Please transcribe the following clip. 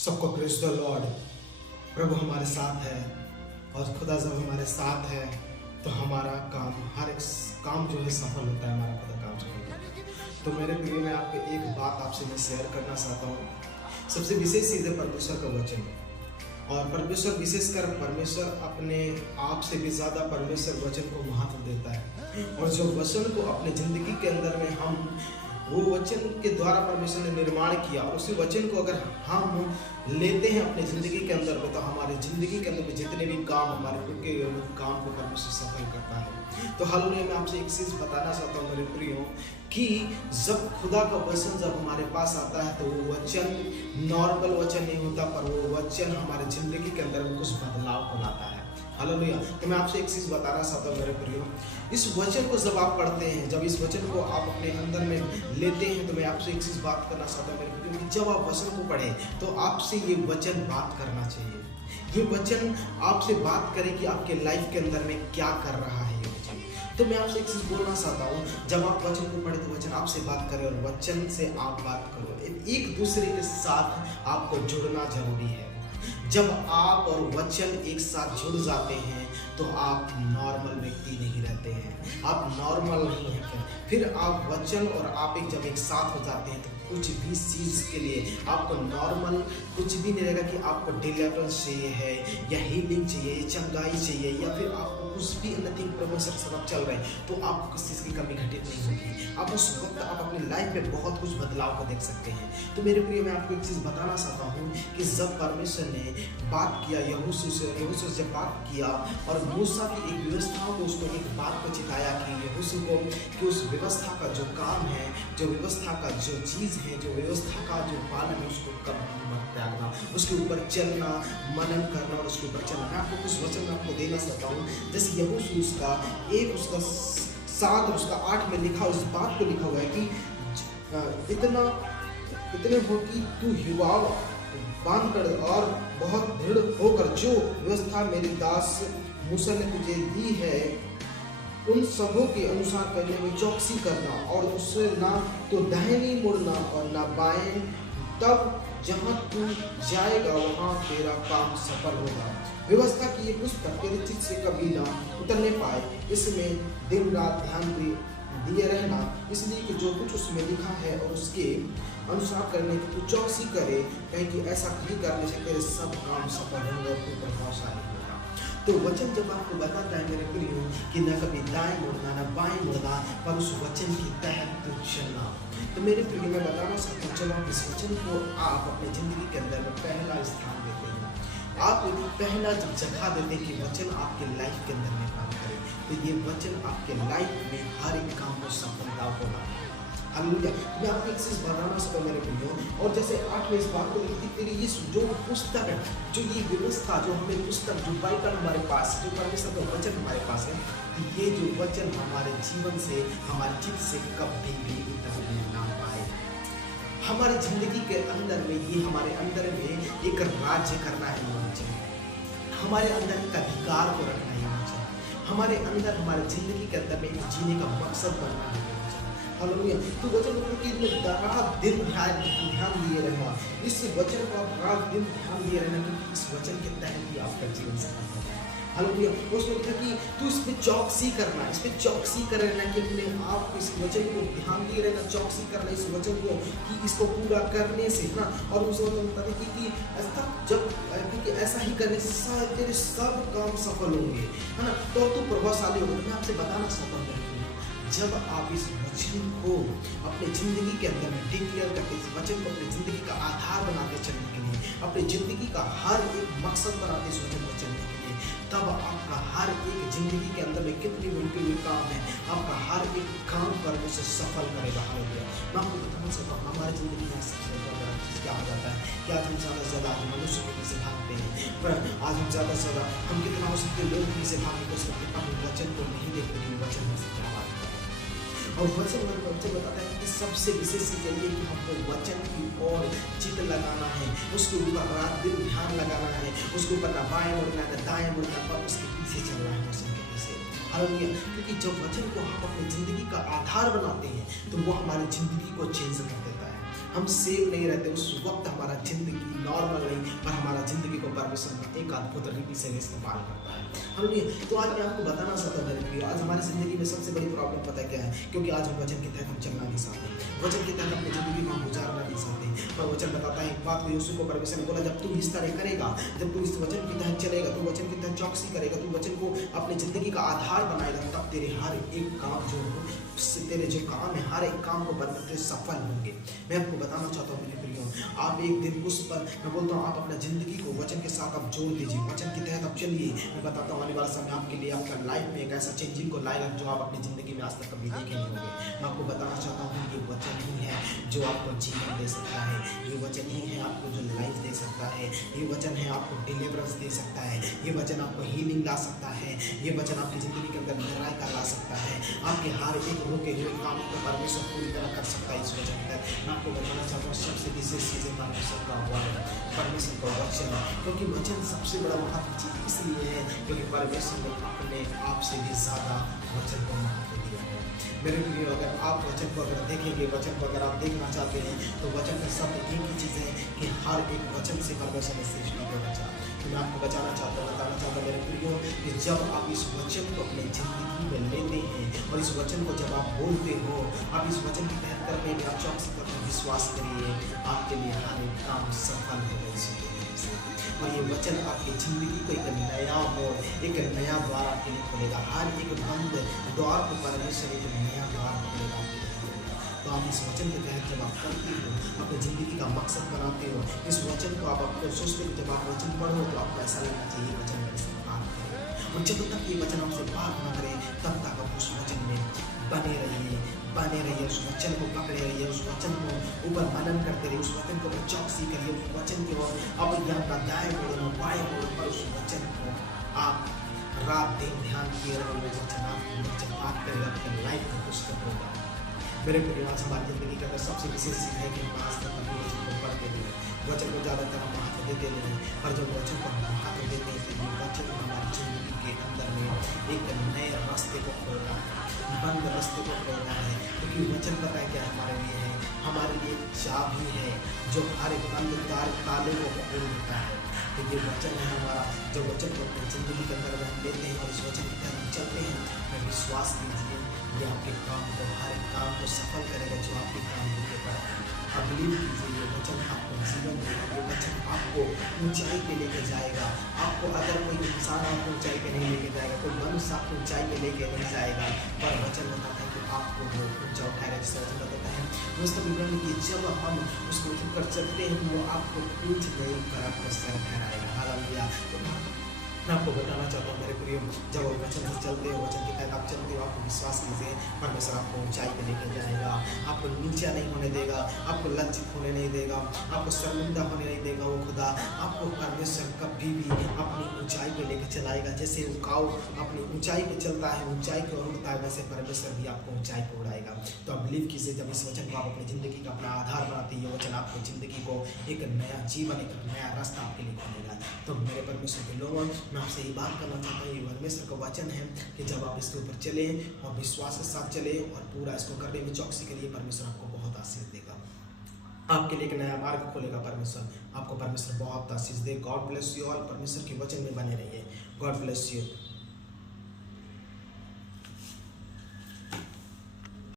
सबको praise the Lord. प्रभु हमारे साथ है और खुदा जब हमारे साथ है तो हमारा काम, हर एक काम जो है सफल होता है। हमारा खुदा काम सफल होता है। तो मेरे प्रिय में आपको एक बात आपसे मैं शेयर करना चाहता हूँ। सबसे विशेष चीज़ है परमेश्वर का वचन। और परमेश्वर, विशेषकर परमेश्वर अपने आप से भी ज़्यादा परमेश्वर वचन को महत्व देता है। और जो वचन को अपने ज़िंदगी के अंदर में हम, वो वचन के द्वारा परमेश्वर ने निर्माण किया और उसी वचन को अगर हम लेते हैं अपने ज़िंदगी के अंदर में, तो हमारे ज़िंदगी के अंदर में जितने भी काम हमारे रुके हुए काम को परमेश्वर सफल करता है। तो हालेलुया, मैं आपसे एक चीज़ बताना चाहता हूँ मेरे प्रियो, कि जब खुदा का वचन जब हमारे पास आता है तो वो वचन नॉर्मल वचन नहीं होता, पर वो वचन हमारे ज़िंदगी के अंदर में कुछ बदलाव को लाता है। हालेलुया। तो मैं आपसे एक चीज़ बताना चाहता हूँ मेरे प्रियो, इस वचन को जब आप पढ़ते हैं, जब इस वचन को आप अपने अंदर में लेते हैं, तो मैं आपसे एक चीज़ बात करना चाहता हूँ मेरे प्रियो, कि जब आप वचन को पढ़ें तो आपसे ये वचन बात करना चाहिए। ये वचन आपसे बात करे कि आपके लाइफ के अंदर में क्या कर रहा है ये वचन। तो मैं आपसे एक चीज़ बोलना चाहता हूँ, जब आप वचन को पढ़े तो वचन आपसे बात करे और वचन से आप बात करो। एक दूसरे के साथ आपको जुड़ना जरूरी है। जब आप और वचन एक साथ जुड़ जाते हैं तो आप नॉर्मल व्यक्ति नहीं रहते हैं, आप नॉर्मल नहीं हैं। फिर आप वचन और आप जब एक साथ हो जाते हैं तो कुछ भी चीज़ के लिए आपको नॉर्मल कुछ भी नहीं रहेगा, कि आपको डिलीवरेंस चाहिए है या हीलिंग चाहिए, चंगाई चाहिए, या फिर आपको कुछ भी नथिंग परमेश्वर सब चल रहे हैं, तो आपको किस चीज़ की कमी घटित नहीं होगी। आप उस वक्त आप अपनी लाइफ में बहुत कुछ बदलाव को देख सकते हैं। तो मेरे प्रिय, मैं आपको एक चीज़ बताना चाहता हूँ कि जब परमेश्वर ने बात किया यहोशू से जब बात किया और मूसा की एक व्यवस्था को, उसको एक बात को चिताया कि यहोशू को, कि उस व्यवस्था का जो काम है, जो व्यवस्था का जो चीज़ है, जो व्यवस्था का जो पालन है, उसको कभी मत त्यागना, उसके ऊपर चलना, मनन करना और उसके ऊपर चलना। मैं आपको कुछ वचन आपको देना चाहता हूँ। जैसे यहोशू उसका 7 और उसका 8 में लिखा, उस बात को लिखा हुआ है कि इतने हो कि तू युवाओं बांध कर और बहुत दृढ़ होकर जो व्यवस्था मेरे दास मूसा ने तुझे दी है उन सबों के अनुसार करने में चौकसी करना, और उससे ना तो दाहिनी मुड़ना और ना बाएं, तब जहाँ तू जाएगा वहाँ तेरा काम सफल होगा। व्यवस्था की ये पुस्तक तेरे चित्त से कभी ना उतरने पाए, इसमें दिन रात ध्यान दिए रहना, इसलिए कि जो कुछ उसमें लिखा है और उसके अनुसार करने की तू चौकसी करे, कहीं कि ऐसा नहीं करने से तेरे सब काम सफल होंगे और तू प्रभावशाली होगा। तो वचन जब आपको बताता है मेरे प्रियो कि न कभी दाएं मुड़ना न बाएं मुड़ना, पर उस वचन के तहत तू चलना। तो मेरे प्रियो, मैं बताना चाहता हूँ, चलो इस वचन को आप अपनी जिंदगी के अंदर में पहला स्थान देते हैं, आप पहला जगह देते हैं कि वचन आपके लाइफ के अंदर में काम करे, तो ये वचन आपके लाइफ में हर एक काम को सफलता को लाए। हालेलुया। मैं आपको एक चीज़ बताना चाहता हूँ मेरे प्रियो, और जैसे 8 में इस बात को लिखती, तेरी ये जो पुस्तक है, जो ये व्यवस्था, जो हमें पुस्तक, जो बाइबल हमारे पास, जो परमेश्वर का वचन हमारे पास है, ये जो वचन हमारे जीवन से, हमारे चित्त से कभी भी उतरने ना पाए। हमारी जिंदगी के अंदर में ये हमारे अंदर में एक राज्य करना है ये वचन, हमारे अंदर एक अधिकार को रखना है ये वचन, हमारे अंदर हमारे जिंदगी के अंदर में जीने का मकसद बनना है। हालेलुया। तो वचन में रात दिन ध्यान दिए रहना, इस वचन को आप रात दिन ध्यान दिए रहना, क्योंकि इस वचन के तहत ही आपका जीवन सफल होगा। हालेलुया। उसमें लिखा कि तू इस पे चौकसी करना, इस पे चौकसी कर रहना, कि अपने आप इस वचन को ध्यान दिए रहना, चौकसी करना इस वचन को, कि इसको पूरा करने से ना, और उस वचन बताते कि ऐसा जब, क्योंकि ऐसा ही करने से तेरे सब काम सफल होंगे, है ना, तो तू प्रभावशाली होगा। मैं आपसे बताना चाहता हूँ, जब आप इस वचन को अपने ज़िंदगी के अंदर में डिक्लेयर करते, इस वचन को अपनी ज़िंदगी का आधार बनाते चलने के लिए, अपनी ज़िंदगी का हर एक मकसद बनाते इस वचन को चलने के लिए, तब आपका हर एक ज़िंदगी के अंदर में कितनी उल्टी हुई काम है, आपका हर एक काम पर उसे सफल करेगा। हालेलुया। मैं आपको बताना चाहता हूँ, हमारी ज़िंदगी में सबसे बड़ा चीज़ क्या हो जाता है कि आज हम ज़्यादा से ज़्यादा मनुष्य के पीछे भागते हैं, पर आज हम ज़्यादा से ज़्यादा हम कितना हो सकते लोग पीछे भागने को सकते, हम वचन को नहीं देखते कि वचन हमसे क्या बात है। और वचन बताता है कि सबसे विशेष चीज़ ये कि हमको वचन की ओर चित्त लगाना है, उसके ऊपर रात दिन ध्यान लगाना है, उसके ऊपर ना बाएं मुड़ना ना दाएं मुड़ना, पर उसके पीछे चलना है वचन के पीछे। हालेलुया। क्योंकि जब वचन को हम अपनी ज़िंदगी का आधार बनाते हैं तो वो हमारी ज़िंदगी को चेंज कर देता है। हम सेव नहीं रहते, उस वक्त हमारा जिंदगी नॉर्मल नहीं, पर हमारा जिंदगी को परमेश्वर एक अद्भुत रीति से इस्तेमाल करता है। हालेलुया। तो आज मैं आपको बताना चाहता हूँ मेरे प्रिय, आज हमारी जिंदगी में सबसे बड़ी प्रॉब्लम पता क्या है? क्योंकि आज हम वचन के तहत हम चलना नहीं चाहते, वचन के तहत अपनी जिंदगी को हम गुजारना नहीं चाहते। पर वचन बताता है एक बात को, यीशु को परमेश्वर ने बोला, जब तू इस तरह करेगा, जब तू इस वचन के तहत चलेगा, तू वचन के तहत चौकसी करेगा, तू वचन को अपनी जिंदगी का आधार बनाएगा, तब तेरे हर एक काम जो तेरे जो काम है, हर एक काम को बनते सफल होंगे। मैं आपको बताना चाहता हूँ मेरे प्रियो, आप एक दिन उस पर, मैं बोलता हूँ, आप अपना जिंदगी को वचन के साथ आप जोड़ दीजिए, वचन के तहत आप चलिए। मैं बताता हूँ आने वाला समय आपके लिए, आपका लाइफ में एक ऐसा चेंजिंग को लाएगा जो आप अपनी जिंदगी में आज तक कभी देखे नहीं होंगे। मैं आपको बताना चाहता हूँ ये वचन ही है जो आपको जीवन दे सकता है, ये वचन ही है आपको जो लाइफ दे सकता है, ये वचन है आपको डिलीवरेंस दे सकता है, ये वचन आपको हीलिंग ला सकता है, ये वचन आपकी जिंदगी के अंदर न्याय का ला सकता है, आपके हर एक रुके हुए काम को परमेश्वर पूरी तरह कर सकता है इस वचन पर। मैं आपको बताना चाहता हूँ सबसे विशेष चीज़ें परमेश्वर का वर्ड, परमेश्वर का वचन, क्योंकि वचन सबसे बड़ा महत्व चीज इसलिए है क्योंकि परमेश्वर ने अपने आप से भी ज़्यादा वचन को महत्व दिया है। मेरे प्रिय, अगर आप वचन को अगर देखेंगे, वचन को अगर आप देखना चाहते हैं, तो वचन का शब्द एक ही चीज़ है कि हर एक वचन से परमेश्वर ने सृष्टि को रचा। तो मैं आपको बताना चाहता हूँ मेरे प्रियो, कि जब आप इस वचन को अपनी जिंदगी में लेते हैं और इस वचन को जब आप बोलते हो, आप इस वचन के तहत करने में आप चौकसी करके विश्वास करिए, आपके लिए हर एक काम सफल होगा इस और ये वचन आपकी जिंदगी को एक नया मोड़, एक नया द्वार आपके लिए खोलेगा। हर एक बंद द्वार को परमेश्वर एक नया द्वार खोलेगा। तो आप इस वचन के तहत जब आप करते हो, अपनी जिंदगी का मकसद बनाते हो, इस वचन को आप आपको सोचते हो, जब आप वचन पढ़ो तो आपको ऐसा लगना चाहिए वचन मेरे से बात करे, और जब तक ये वचन आपसे बात न करे तब तक आप उस वचन में बने रहिए, उस वचन को पकड़े रहिए, उस वचन को ऊपर मनन करते रहिए, उस वचन को चौकसी करिए, उस वचन की ओर अब यहाँ का दाएं मोड़ बाएं मोड़ पर उस वचन को आप रात दिन ध्यान किए रहोगे। वचन आप बात करेगा अपने लाइफ में कुछ होगा। मेरे प्रिय, आज हमारी जिंदगी का सबसे विशेष चीज़ है कि हम आज तक अपने वचन को पढ़ते हैं, वचन को ज़्यादातर हम महत्व देते नहीं, पर जब वचन को हम महत्व देते हैं तो ये वचन हमारी जिंदगी के अंदर में एक नए रास्ते को खोलता है, बंद रास्ते को खोलता है। क्योंकि वचन पता है क्या हमारे लिए है? हमारे लिए एक चाबी है जो हर एक बंद ताले को खोल देता है। तो ये वचन है हमारा, जो वचन को अपनी जिंदगी के अंदर हम लेते हैं और इस वचन के तहत हम चलते हैं, मैं विश्वास कीजिए ये आपके काम को, हर एक काम को सफल करेगा जो आपके काम के ऊपर है। आप बिलीव कीजिए, ये वचन आपको जीवन देगा, ये वचन आपको ऊंचाई पे लेके जाएगा। आपको अगर कोई इंसान आपको ऊंचाई पे नहीं लेके जाएगा, कोई मनुष्य आपको ऊंचाई पे लेके नहीं जाएगा, पर वचन बताता है कि आपको वो ऊंचा उठाएगा। जिससे वचन बताता है दोस्तों विवरण कि जब हम उसको उठकर चलते हैं वो आपको पीठ नहीं पर आपको सर ठहराएगा। हालेलुया। मैं आपको बताना चाहता हूँ मेरे प्रिय, जब आप वचन से चलते हो, वचन के तहत आप चलते हो, आपको विश्वास कीजिए परमेश्वर आपको ऊंचाई पे लेके जाएगा, आपको नीचा नहीं होने देगा, आपको लज्जित होने नहीं देगा, आपको शर्मिंदा होने नहीं देगा। वो खुदा आपको परमेश्वर कभी भी अपनी ऊंचाई पे लेके चलाएगा। जैसे उकाऊ अपनी ऊंचाई पे चलता है, ऊंचाई की ओर उड़ता है, वैसे परमेश्वर भी आपको ऊंचाई पे उड़ाएगा। तो आप बिलीव कीजिए, जब इस वचन को आप अपनी जिंदगी का अपना आधार बनाते हैं, ये वचन आपको जिंदगी को एक नया जीवन, एक नया रास्ता आपके लिए खोलेगा। तो मेरे परमेश्वर के लोगों, मैं आपसे ये बात करना चाहता हूँ, ये परमेश्वर का वचन है कि जब आप इसके ऊपर चले और विश्वास के साथ चले और पूरा इसको करने में चौकसी के लिए, परमेश्वर आपको बहुत आशीष देगा, आपके लिए एक नया मार्ग खोलेगा। परमेश्वर आपको, परमेश्वर बहुत आशीष दे। God bless you all. परमेश्वर के वचन में बने रहिए। God bless you.